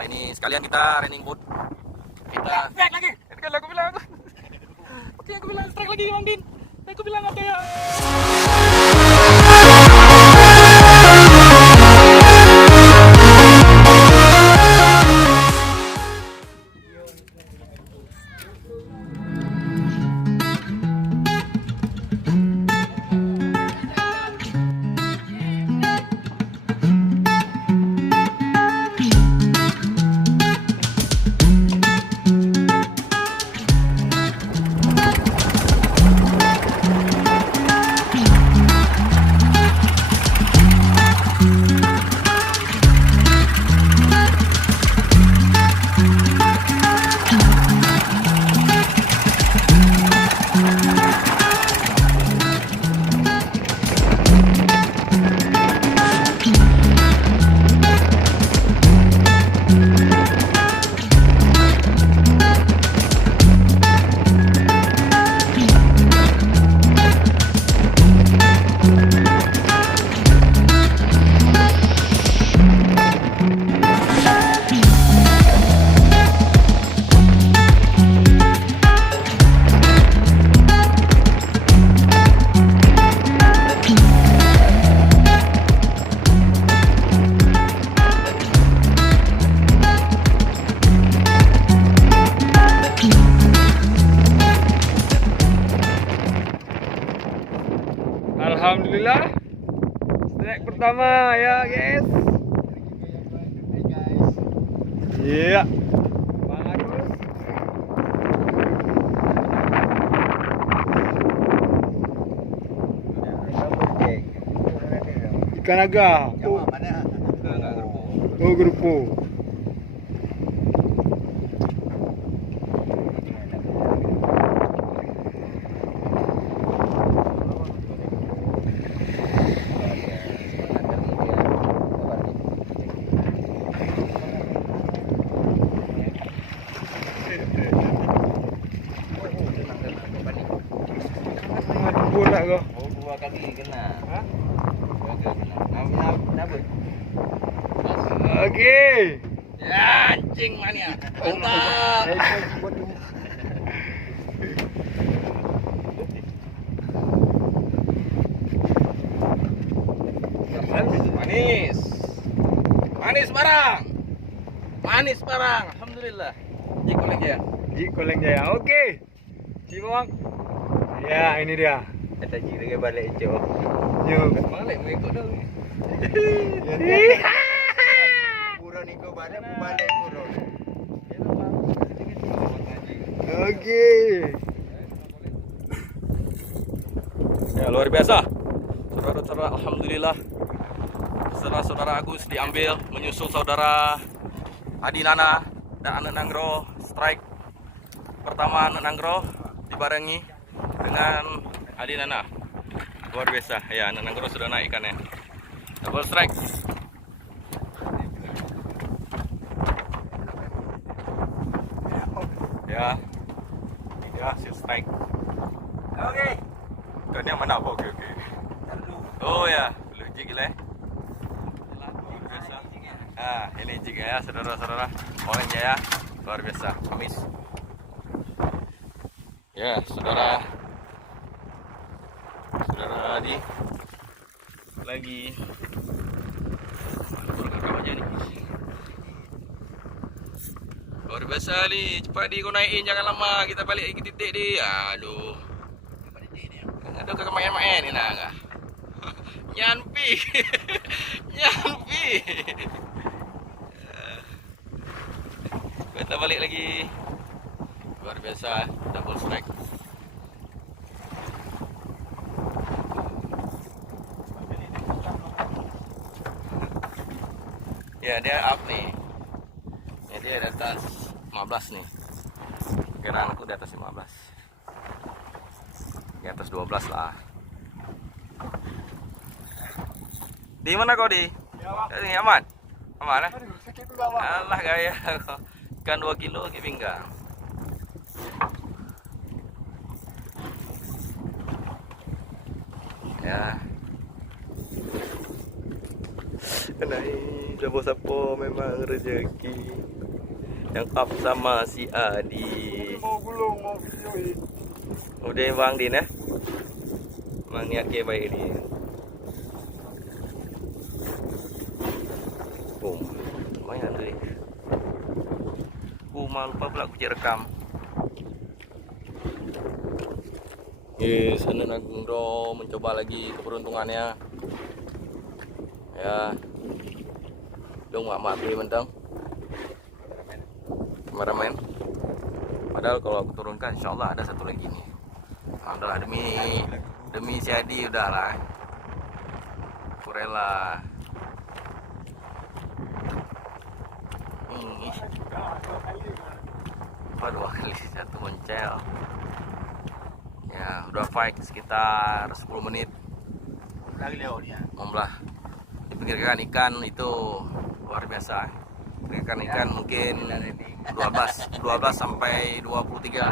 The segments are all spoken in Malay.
Ya ini sekalian kita running boat. Kita Strike lagi. Itu kan aku bilang. Oke, aku bilang strike lagi Bang Din. Aku bilang oke ya. Alhamdulillah, strike pertama ya guys. Iya. Bagus. Ikan naga. Oh, oh grupo. Bola kau. oh 2 kali kena. Hah? 2 kali kena. Nabut. Okey. Ya anjing mania. Mantap. Manis. Manis barang. Manis barang. Alhamdulillah. Jiko lagi ya. Ji koleng jaya. Okey. Ji bang. Ya, ini dia. Kata Ji lagi balik cok. Yuk. Balik mau ikut dah. Pura ni kau balik pura. Okey. Ya luar biasa. Saudara-saudara, alhamdulillah. Saudara-saudara Agus diambil menyusul saudara Adi Nana dan Anak Nanggro. Strike pertama Anak Nanggro dibarengi dengan Adi Nana. Luar biasa. Ya, Anak Nanggro sudah naik ikannya. Double strike. Ya. Ya, hasil strike. Okey. Kan yang mana? Oke. Oh ya, lu jig lah. Ah, ini jig ya, saudara-saudara. Orangnya ya, luar biasa. Amis. Ya, saudara Adi lagi rekam aja nih. Luar biasa nih, cepat di kau naikin, jangan lama. Kita balik ke titik di. Aduh. Ada ke main-main ni nak. Nyampi. Nyampi. Kita balik lagi. Luar biasa, double strike. Ya, dia up nih. Ya, dia di atas 15 nih. Kiraan aku di atas 15. Di atas 12 lah. Di mana kau di? Ini aman? Aman eh? Alah gaya. Ikan 2 kilo ke pinggang. Ya. Kena Siapa-siapa memang rezeki. Yang up sama si Adi. Mau gulung, mau video ini. Udah Bang Din ya. Memang niat dia baik ni. Oh, lumayan tu. Malu lupa pula aku cek rekam. Yes, Anak Nagro mencoba lagi keberuntungannya. Ya. Dong mak beli mentang. Kameramen. Padahal kalau aku turunkan insyaallah ada satu lagi nih. Alhamdulillah demi si Adi udahlah. Aku rela. Dua kali satu moncel. Ya, udah fight sekitar 10 menit. Lagi lewat dia. Membelah. Dipikirkan ikan itu luar biasa. Pikirkan ikan mungkin 12 sampai 23.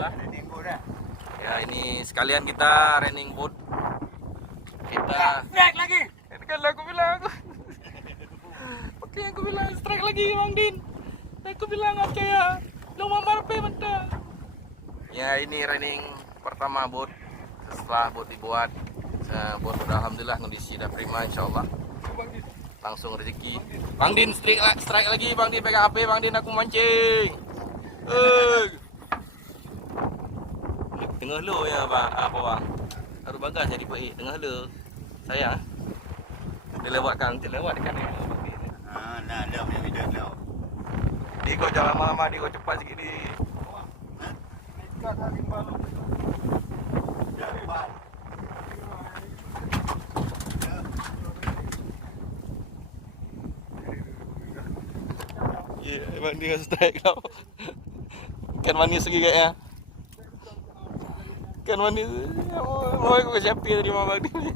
Running boat dah. Ya, ini sekalian kita running boat. Kita Strike lagi. Kan aku bilang aku. Oke, aku bilang strike lagi Bang Din. Aku bilang apa ya? Lo mamar pe mentah. ya ini running pertama boat. Setelah boat dibuat, boat udah alhamdulillah kondisi udah prima insyaallah. Langsung rezeki. Bang Din strike lagi Bang Din, pegang HP Bang Din, aku mancing. Tengah lo ya bang, apa bang? Harus bagas jadi baik tengah lo. Sayang. Dia lewatkan ya. Ah, nah, dah punya video dah. Di kau jangan lama-lama, di kau cepat sikit di. Ikan lagi malu. Jadi bang. Ya, Bang Din strike kau. Ikan manis lagi kayaknya. Ikan manis. Mau aku siapa tadi Bang Din.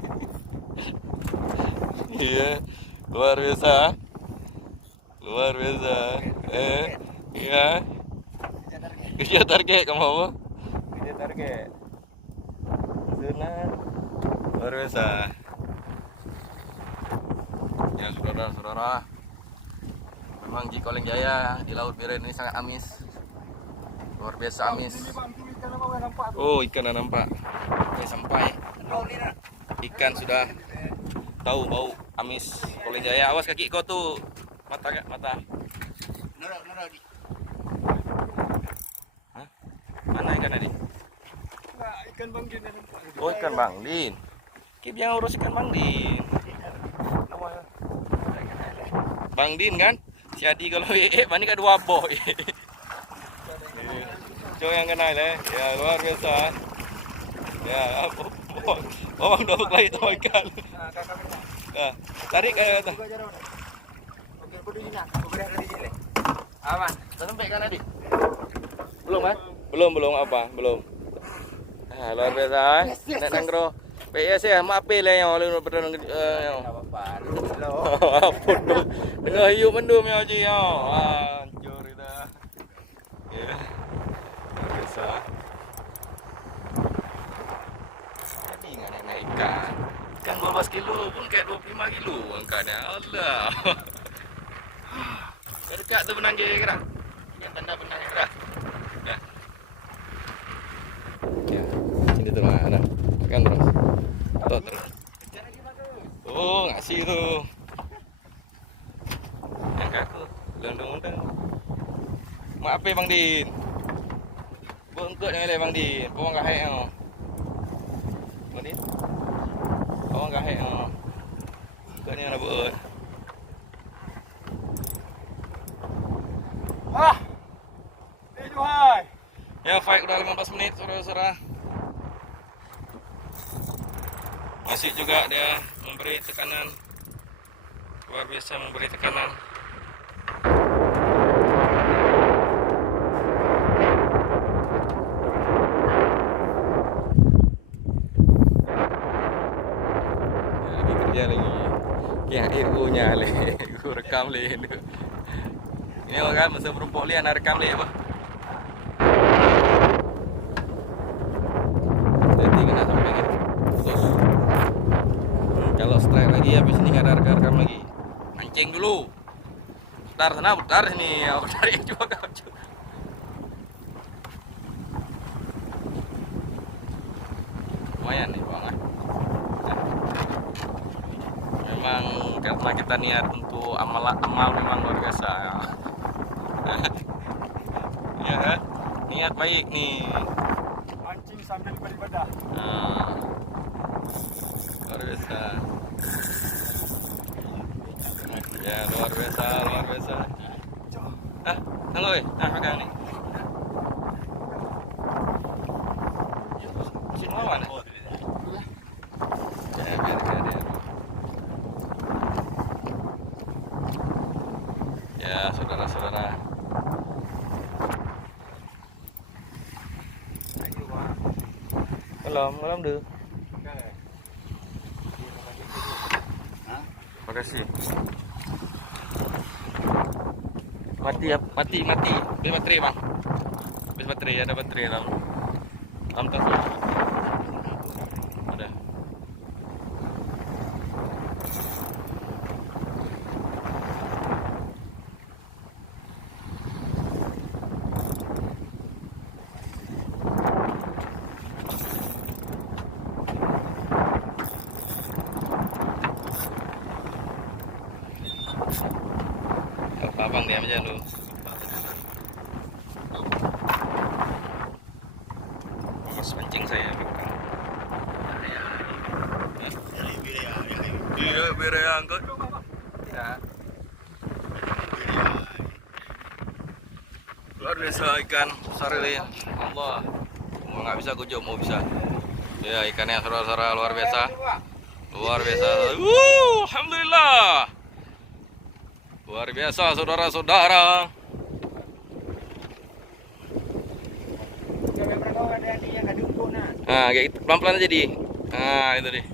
Iya, luar biasa. Luar biasa. Iya. Kerja target kamu apa? Kerja target. Senang. Luar biasa. Ya saudara-saudara, memang Jikoleng Jaya di Laut Biren ini sangat amis. Luar biasa amis. Oh, ikan dah nampak. Oke, sampai. Ikan sudah tahu bau amis Koleng Jaya. Awas kaki kau tuh. Mata. Nora di. Hah? Mana ikan tadi? Nah, ikan Bang Din ada. Oh, ikan Bang Din. Kip yang urus ikan Bang Din. Bang Din kan? Si Adi kalau mana kan dua boy. Coba yang kenal ya, luar biasa. Ya, bawang dua lagi tahu ikan. Ya, tarik ke atas. Okey, aku di sini nak. Aku berat lagi sini. Aman. Dah sampai kan Adi? Belum kan? Belum apa? Belum. Ah, luar biasa. Nak nanggro. PS ya, maaf lah yang oleh berdana yang. Apa-apa. Apa tu? Tengah hiup mendum ya Haji ya. Hancur dah. Ya. Biasa. Tadi nak ikan. Ikan 12 kilo pun kayak 25 kilo angkatnya. Allah. Dekat tu benang je gerak. Yang tanda benang gerak. Ya. Ya. Sini tu ada. Tekan terus. Tok terus. Oh, ngasih tu. Yang kaku. Londong-londong. Mak apa Bang Din? Bongkot ni Bang Din. Pawang kahek kau. Bang Din. Pawang kahek kau. Kau ni nak buat. Hai. Ya, fight udah 15 menit saudara-saudara. Masih juga dia memberi tekanan. Luar biasa memberi tekanan. Ya, lagi kerja lagi. Yang airnya le, aku rekam le. Ini kan masa berumpuk le nak rekam le apa? Jadi kena sampai gitu. Putus. Kalau strike lagi habis ini nggak ada rekam lagi. mancing dulu. Putar sana, putar sini. Aku tarik juga kau. Lumayan nih bang. Memang karena kita niat untuk amal memang luar biasa. Ya kan? Niat baik nih. Mancing sambil beribadah. Luar biasa. Ya luar biasa, luar biasa. Halo pegang nih. Semua mana? Ya biar. Ya saudara-saudara. Belum deh. Terima kasih. Mati. Habis baterai bang. Habis baterai, ada baterai dalam tas. Ada. Abang diam aja lu. Mas mancing saya pegang. Iya, bere angkut. Ya. Luar biasa ikan besar ini. Allah. Mau nggak bisa gojok, mau bisa. Ya, ikannya saudara-saudara luar biasa. Luar biasa. Alhamdulillah. Luar biasa saudara-saudara. Nah, kayak gitu. Pelan-pelan aja di. Nah, itu deh.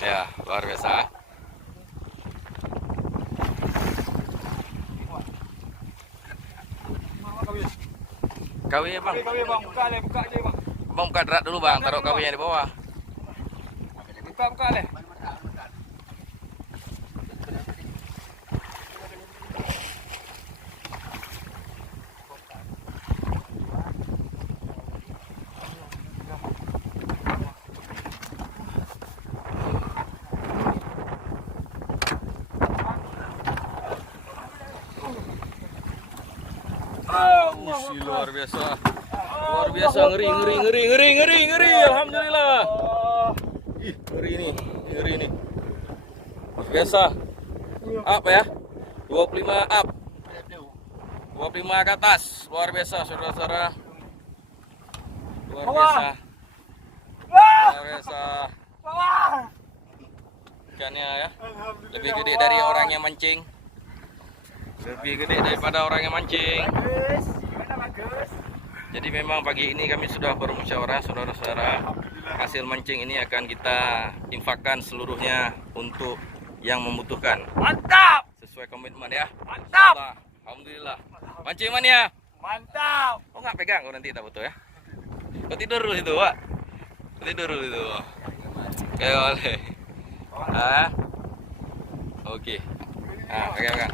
Ya, luar biasa. Kawi ya bang. Buka aja bang. Bang buka derat dulu bang, taruh kawinya di bawah. Buka deh. Luar biasa. Luar biasa, ngeri. Alhamdulillah. Ih, ngeri ini. Luar biasa. Up ya. 25 up. 25 ke atas. Luar biasa, saudara-saudara. Luar biasa. Luar biasa. Ikannya ya. Lebih gede dari orang yang mancing. Lebih gede daripada orang yang mancing. Jadi memang pagi ini kami sudah bermusyawarah saudara-saudara. Hasil mancing ini akan kita infakkan seluruhnya untuk yang membutuhkan. Mantap. Sesuai komitmen ya. Mantap. Insyaallah. Alhamdulillah. Mancing mania. Mantap. Oh nggak pegang kau nanti tak betul ya. Kau tidur dulu situ Pak. Tidur dulu itu. Oke boleh. Oke. Pegang.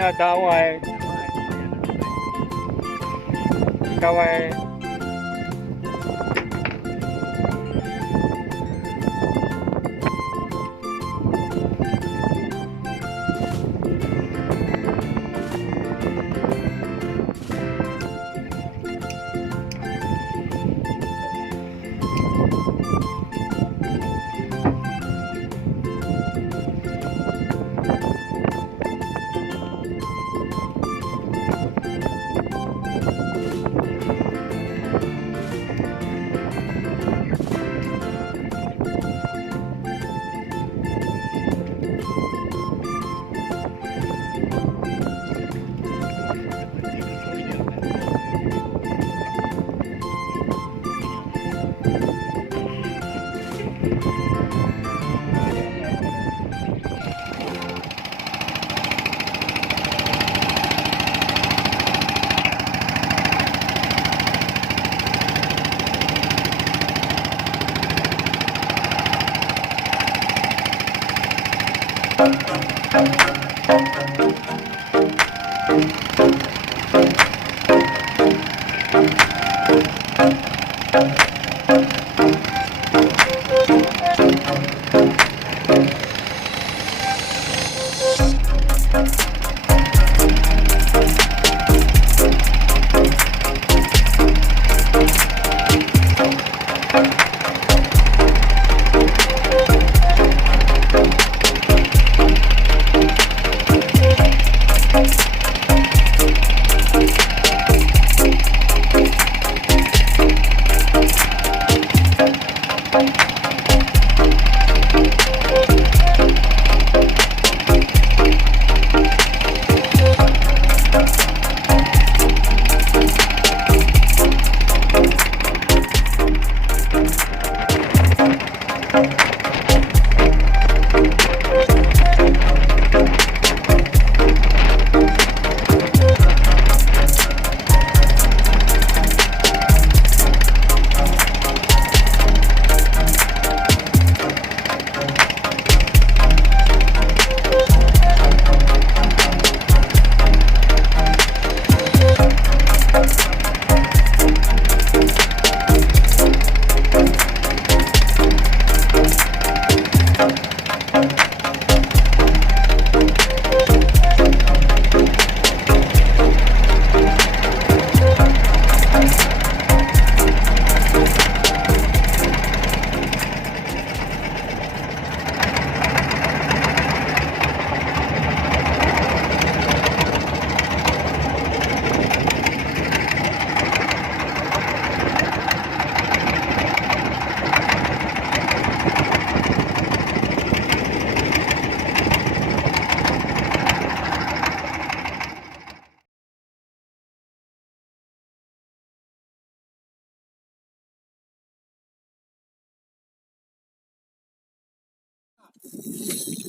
Nhà tao ngoài kawai.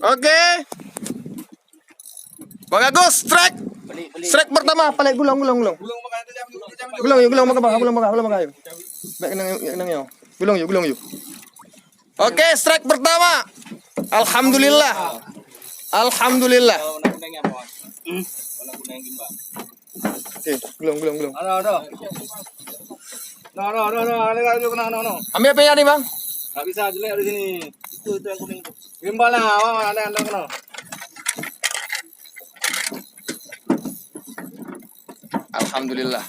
Oke. Bang Agus, strike. Strike pertama, paling gulang. Gulung yuk. Baik nang yo. Gulung yuk. Oke, strike pertama. Alhamdulillah. Oke, gulung. No. Ambil apa nih, Bang? Nggak bisa jelek di sini. Itu yang kuning. Gimbal lah, ada kena. Alhamdulillah.